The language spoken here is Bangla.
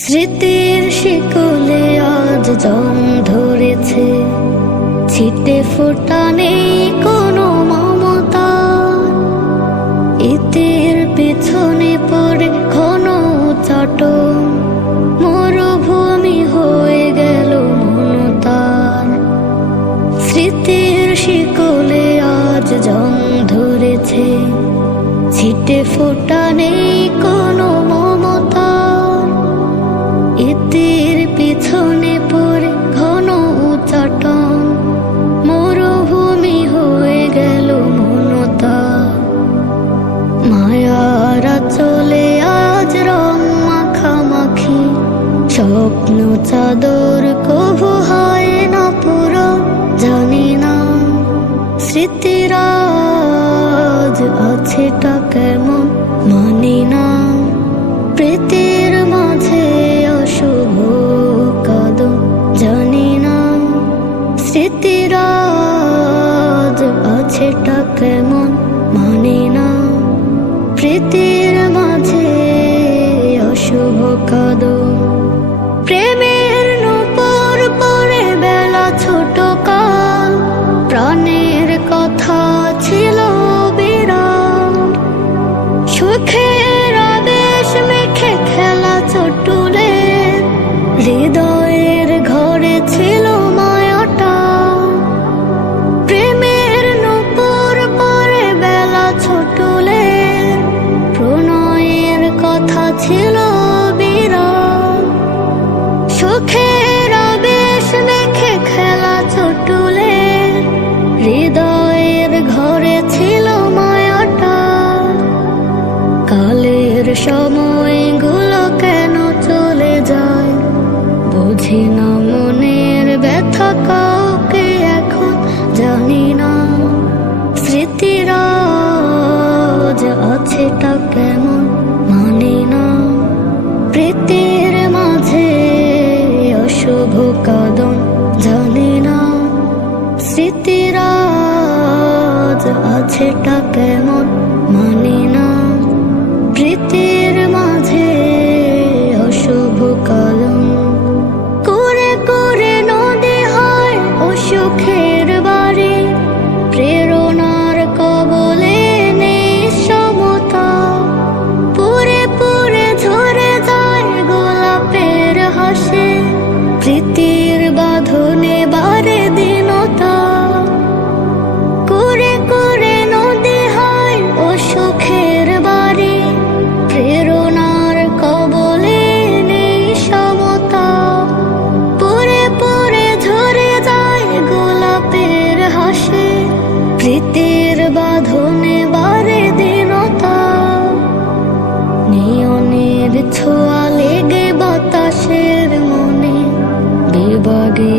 স্মৃতির শিকলে আজ জং ধরেছে, ছিটে ফোটা নেই কোনো মমতা। ইতির পিছনে পড়ে ঘন চটন, মরুভূমি হয়ে গেল মনতার। স্মৃতির শিকলে আজ জং ধরেছে, ছিটে ফোটা নেই কোনো মমতা। ইতির পিছনে পড়ে ঘন চটন, মরুভূমি হয়ে গেল মনতা। মায়ারা চলে আজ রং মাখামাখি, স্বপ্ন চাদর কভু হয় না পুরো, জানি না স্মৃতিরাজ আছেটা কেমন, মানি না। প্রীতির মাঝে অশুভ কদম, জানি না স্মৃতিরাজ আছেটা কেমন, মানি না। প্রীতির মাঝে অশুভ কদম, প্রেমের নূপুর পরে বেলা ছোট কাল, প্রাণের কথা ছিল বিরাম। সুখের আবেশ মেখে খেলা চটুলে, হৃদয়ের ঘরে ছিল মায়াটা। প্রেমের নূপুর পরে বেলা ছোটুলে, প্রণয়ের কথা ছিল বিরাম। সুখের আবেশ মেখে খেলা চটুলে, হৃদয়ের ঘরে ছিল মায়াটা। কালের সময়গুলো কেন চলে যায়, বুঝি না মনের ব্যথা কাউকে এখন, জানি না স্মৃতিরাজ আছেটা কেমন, মানি না। প্রীতির মাঝে অশুভ কদম, জানি না স্মৃতিরাজ আছেটা কেমন, মানি না। প্রীতির মাঝে অশুভ কদম, করে করে নদী হয় অসুখের বাড়ি। প্রেরণার কবলে নেই সমতা, পুরে পুরে ঝরে যায় গোলাপের হাসে। প্রীতির বাঁধনে বারে দীনতা, করে করে নদী হয় অসুখের বাড়ি। প্রেরণার কবলে নেই সমতা, পুরে পুরে ঝরে যায় গোলাপের হাসে। প্রীতির বাঁধনে বারে দীনতা, নিয়নের ছোঁয়া লেগে বাতাসের মনে বিভাগে